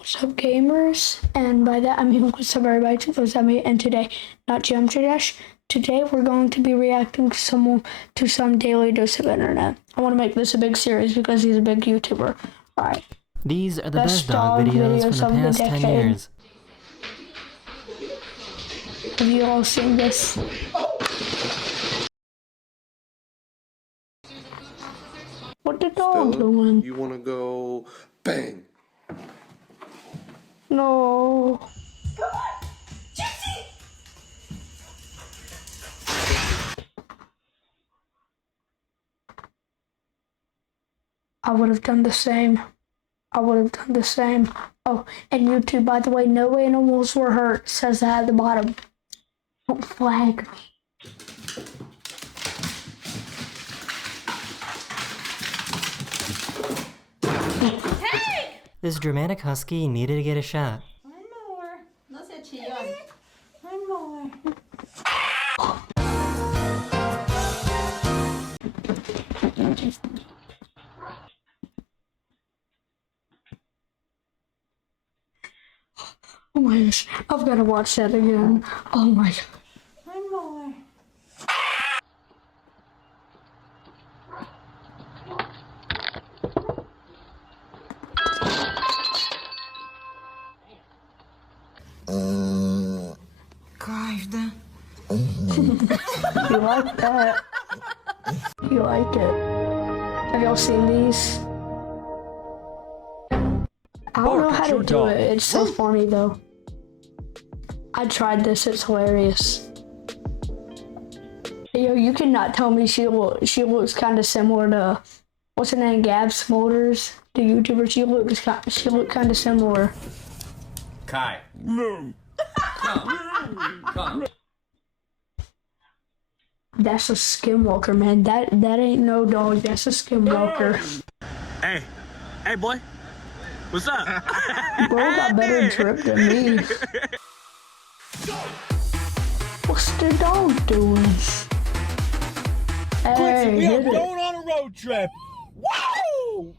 What's up, gamers? And by that I mean what's up, everybody? Toothless, and today, not Geometry Dash. Today we're going to be reacting to some Daily Dose of Internet. I want to make this a big series because he's a big YouTuber. All right. These are the best dog videos from the past 10 years. Have you all seen this? What the dog doing? You want to go bang? No. Come on, Jesse! I would have done the same. Oh, and YouTube, by the way, no animals were hurt. Says that at the bottom. Don't flag me. Hey! This dramatic husky needed to get a shot. One more. No sé chillón. One more. Oh my gosh, I've got to watch that again. Oh my god. One more. Каждая. You like that? You like it? Have y'all seen these? I don't know how to do it. It's so funny though. I tried this. It's hilarious. Yo, you cannot tell me she looks kind of similar to what's her name, Gab Smolders, the YouTuber. She looked kind of similar. Kai. Come. That's a skinwalker, man. That ain't no dog. That's a skinwalker. Hey, boy. What's up? Bro got better drip than me. What's the dog doing? Hey, we are hit it. going on a road trip. Wow!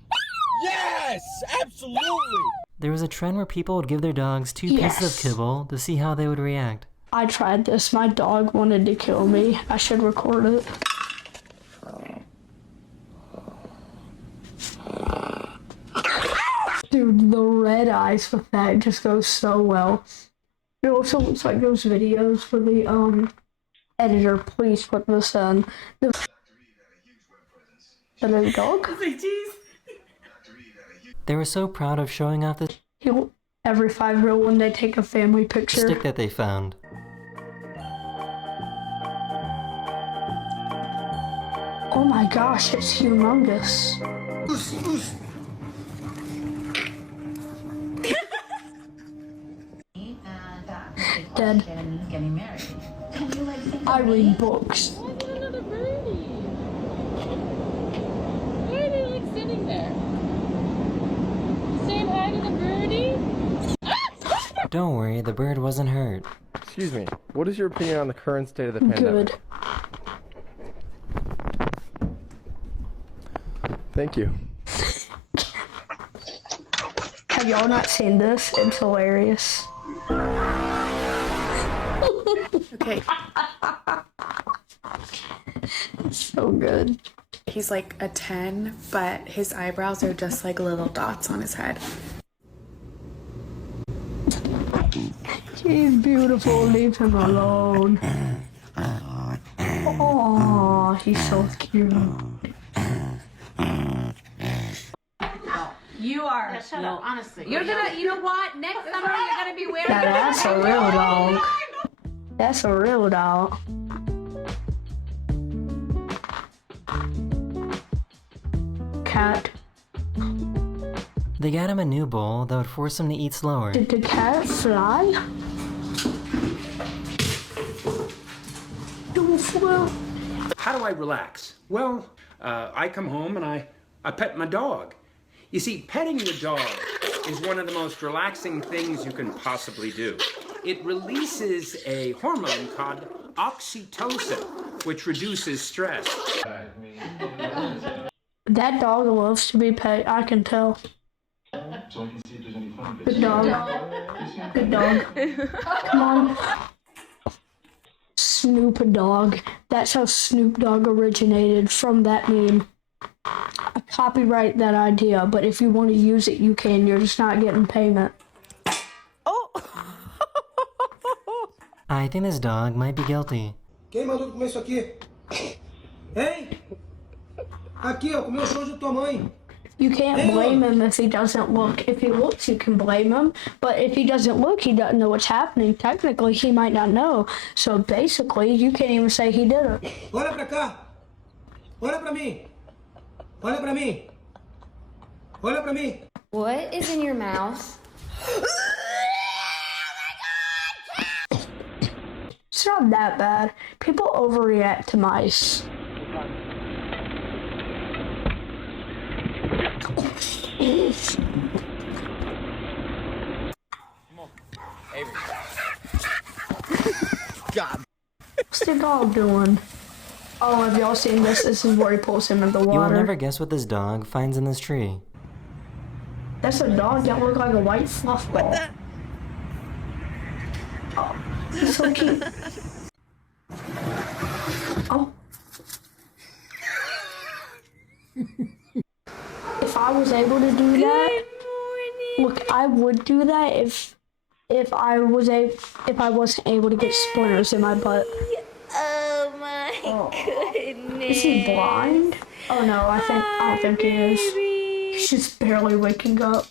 Yes, absolutely. There was a trend where people would give their dogs two pieces of kibble to see how they would react. I tried this. My dog wanted to kill me. I should record it. Dude, the red eyes with that just goes so well. It also looks like those videos for the editor. Please put this in. The new dog. They were so proud of showing off this Every 5-year-old when they take a family picture. stick that they found. Oh my gosh, it's humongous. Dead. Getting married. I read books. Why is there another birdie? Why are they like sitting there? Saying hi to the birdie? Don't worry, the bird wasn't hurt. Excuse me, what is your opinion on the current state of the pandemic? Good. Thank you. Have y'all not seen this? It's hilarious. Okay. It's so good. He's like a 10, but his eyebrows are just like little dots on his head. He's beautiful. Leave him alone. Oh, he's so cute. You are. Yeah, shut up, honestly. You're gonna, you know what? Next summer you're gonna be wearing. Now that's a real dog. That's a real dog. Cat. They got him a new bowl that would force him to eat slower. Did the cat fly? Don't fly. How do I relax? Well, I come home and I pet my dog. You see, petting your dog is one of the most relaxing things you can possibly do. It releases a hormone called oxytocin, which reduces stress. That dog loves to be pet, I can tell. Good dog. Good dog. Come on. Snoop Dogg. That's how Snoop Dogg originated, from that meme. I copyright that idea, but if you want to use it, you can. You're just not getting payment. I think this dog might be guilty. Quem mandou comer isso aqui? Hein? Aqui, ó, comeu o show de tua mãe. You can't blame him if he doesn't look. If he looks, you can blame him. But if he doesn't look, he doesn't know what's happening. Technically, he might not know. So basically, you can't even say he did it. Olha pra cá. Olha pra mim. Olha pra mim. Olha pra mim. What is in your mouth? It's not that bad. People overreact to mice. God. What's the dog doing? Oh, have y'all seen this? This is where he pulls him in the water. You will never guess what this dog finds in this tree. That's a dog that looks like a white fluff ball. Oh, he's so cute. Oh. If I was able to do that, look, I would do that if I wasn't able to get splinters in my butt. Oh my goodness. Is he blind? Oh no, I don't think he is. He's just barely waking up.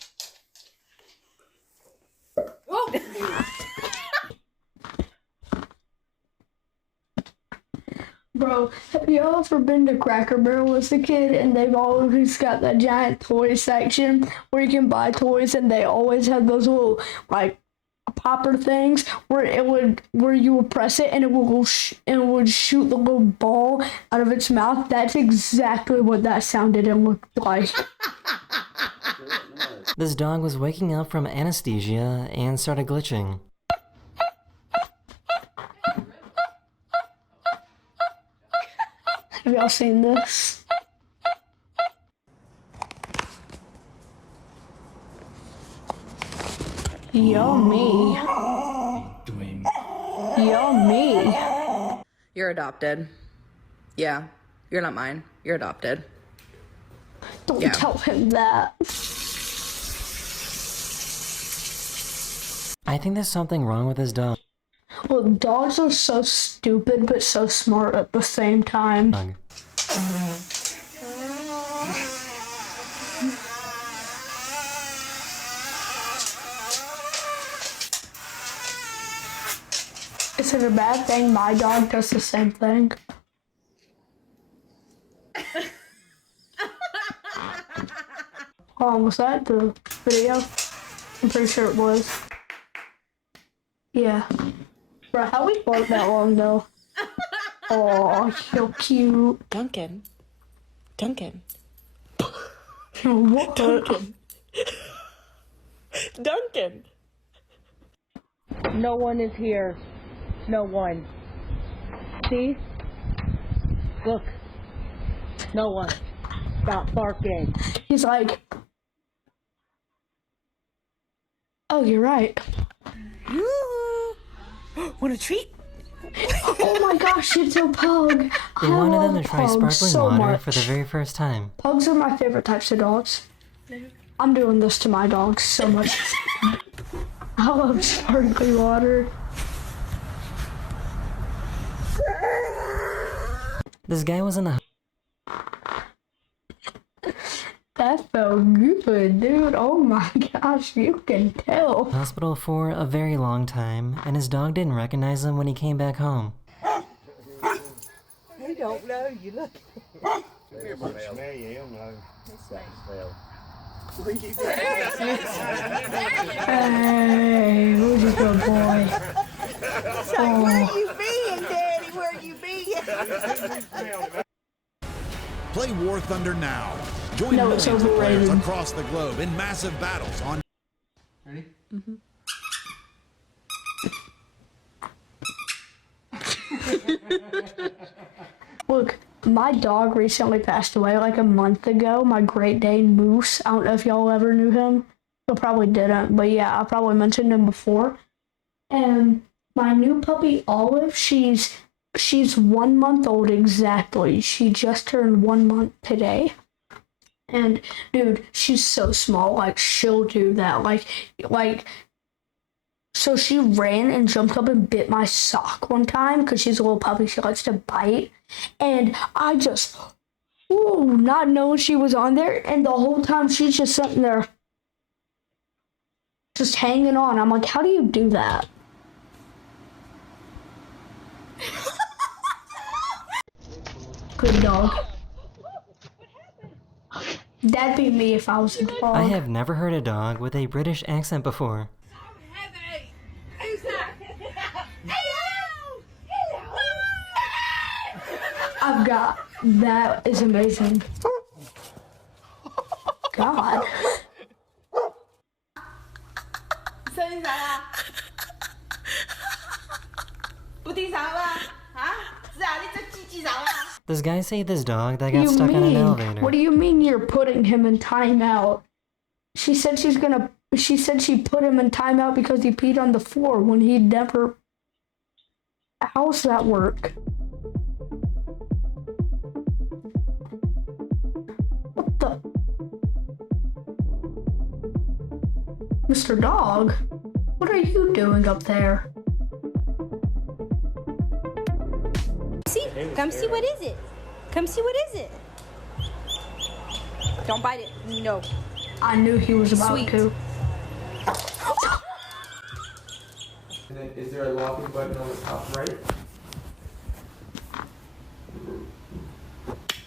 Bro, have y'all ever been to Cracker Barrel as a kid and they've always got that giant toy section where you can buy toys, and they always have those little like popper things where you would press it and it would shoot the little ball out of its mouth? That's exactly what that sounded and looked like. This dog was waking up from anesthesia and started glitching. Have y'all seen this? Yummy. Yummy. You're adopted. Yeah, you're not mine. You're adopted. Don't Yeah. tell him that. I think there's something wrong with this dog. Look, dogs are so stupid but so smart at the same time. Is it a bad thing my dog does the same thing? Was that the video? I'm pretty sure it was. Yeah. Bro, how we fought that long though? Oh, so cute. Duncan. Duncan. What? Duncan. Duncan. No one is here. No one. See? Look. No one. Stop barking. He's like, oh, you're right. Want a treat? Oh my gosh, it's a pug. They I wanted love them to try pugs sparkling so water much. for the very first time. Pugs are my favorite types of dogs. I'm doing this to my dogs so much. I love sparkling water. This guy was in the That felt good, dude. Oh my gosh, you can tell. hospital for a very long time, and his dog didn't recognize him when he came back home. He don't know you. Look. Hey, who's a good boy? Where you being, Daddy? Where you being? Play War Thunder now. Join No, it's millions of players overrated. across the globe in massive battles on. Ready? Look, my dog recently passed away like a month ago. My Great Dane Moose. I don't know if y'all ever knew him. I probably didn't, but yeah, I probably mentioned him before. And my new puppy Olive, she's 1 month old exactly. She just turned 1 month today. And dude, she's so small. Like she'll do that. Like. So she ran and jumped up and bit my sock one time because she's a little puppy. She likes to bite, and I just, not knowing she was on there, and the whole time she's just sitting there, just hanging on. I'm like, how do you do that? Good dog. That'd be me if I was a dog. I have never heard a dog with a British accent before. I've got, that is amazing. God. This guy say this dog that got stuck on an elevator. What do you mean you're putting him in timeout? She said she put him in timeout because he peed on the floor when he never. How's that work? What the? Mr. Dog? What are you doing up there? Come see what is it. Come see what is it. Don't bite it. No. I knew he was about to. And then is there a locking button on the top right?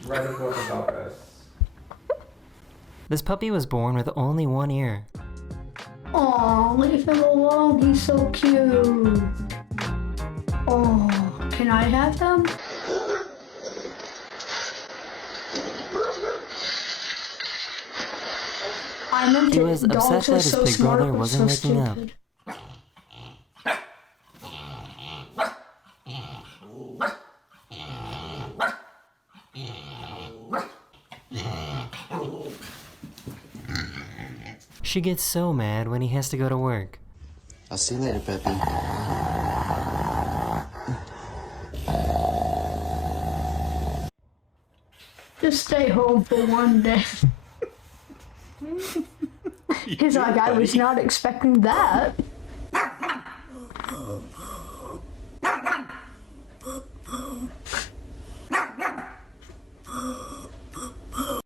Right above about us. This puppy was born with only one ear. Aw, leave him alone. He's so cute. Oh, can I have him? I meant He was upset that his big brother wasn't waking up. She gets so mad when he has to go to work. I'll see you later, Peppy. Just stay home for one day. He's like, I was not expecting that.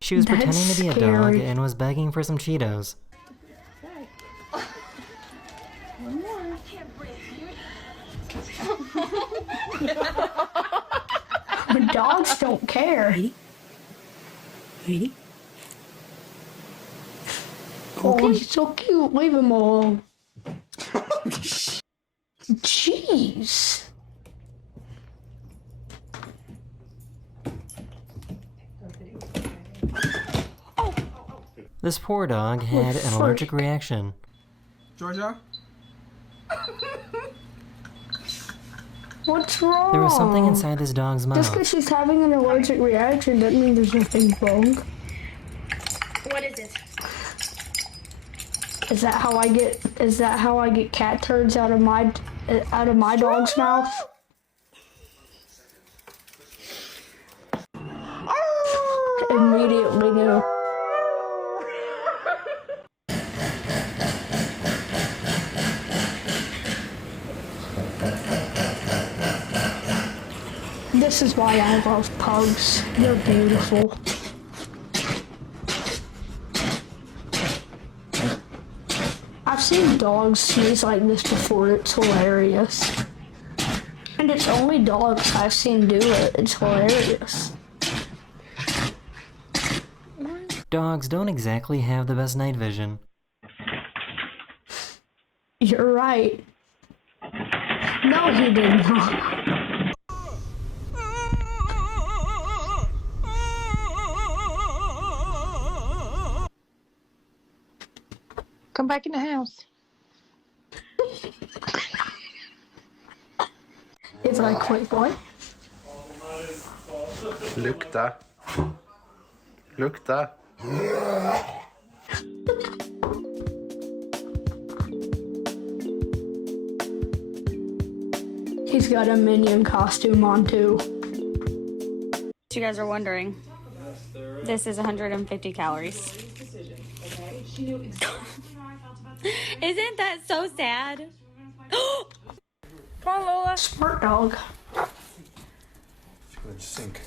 She was pretending to be a dog and was begging for some Cheetos. Dogs don't care. Oh, he's so cute. Leave him alone. Jeez. This poor dog had an allergic reaction. Georgia? What's wrong? There was something inside this dog's mouth. Just because she's having an allergic reaction doesn't mean there's nothing wrong. What is it? Is that how I get cat turds out of my dog's mouth? Immediately knew. This is why I love pugs. They're beautiful. I've seen dogs sneeze like this before. It's hilarious. And it's only dogs I've seen do it. It's hilarious. Dogs don't exactly have the best night vision. You're right. No, he did not. Come back in the house. It's like, wait, what? Lukta. Lukta. He's got a minion costume on too. You guys are wondering, this is 150 calories. Isn't that so sad? Come on, Lola. Smart dog. It's gonna sink.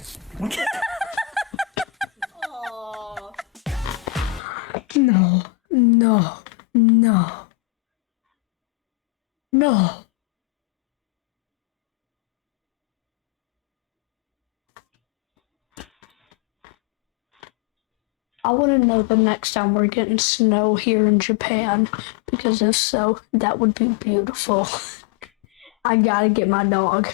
Aww. No, no, no, no. I want to know the next time we're getting snow here in Japan, because if so, that would be beautiful. I gotta get my dog.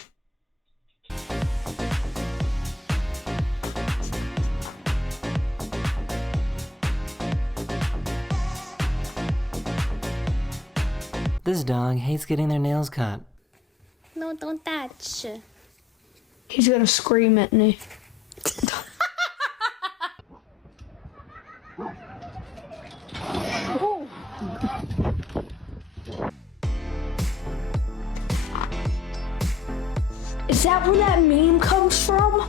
This dog hates getting their nails cut. No, don't touch. He's gonna scream at me. Is that where that meme comes from?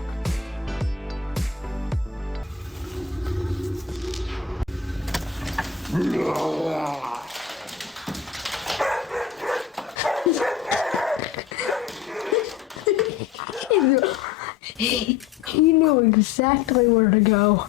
He knew exactly where to go.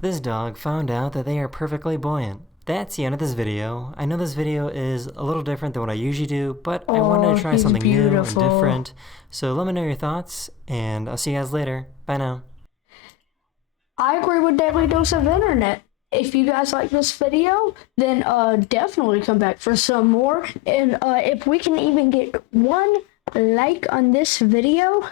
This dog found out that they are perfectly buoyant. That's the end of this video. I know this video is a little different than what I usually do, but I wanted to try something new and different. So let me know your thoughts, and I'll see you guys later. Bye now. I agree with Daily Dose of Internet. If you guys like this video, then definitely come back for some more. And if we can even get 1 like on this video,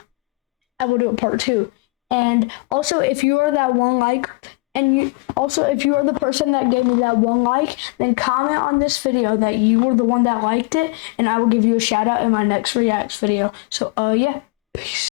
I will do a part 2. And also, if you are that 1 like, and if you are the person that gave me that 1 like, then comment on this video that you were the one that liked it, and I will give you a shout out in my next reacts video. So yeah, peace.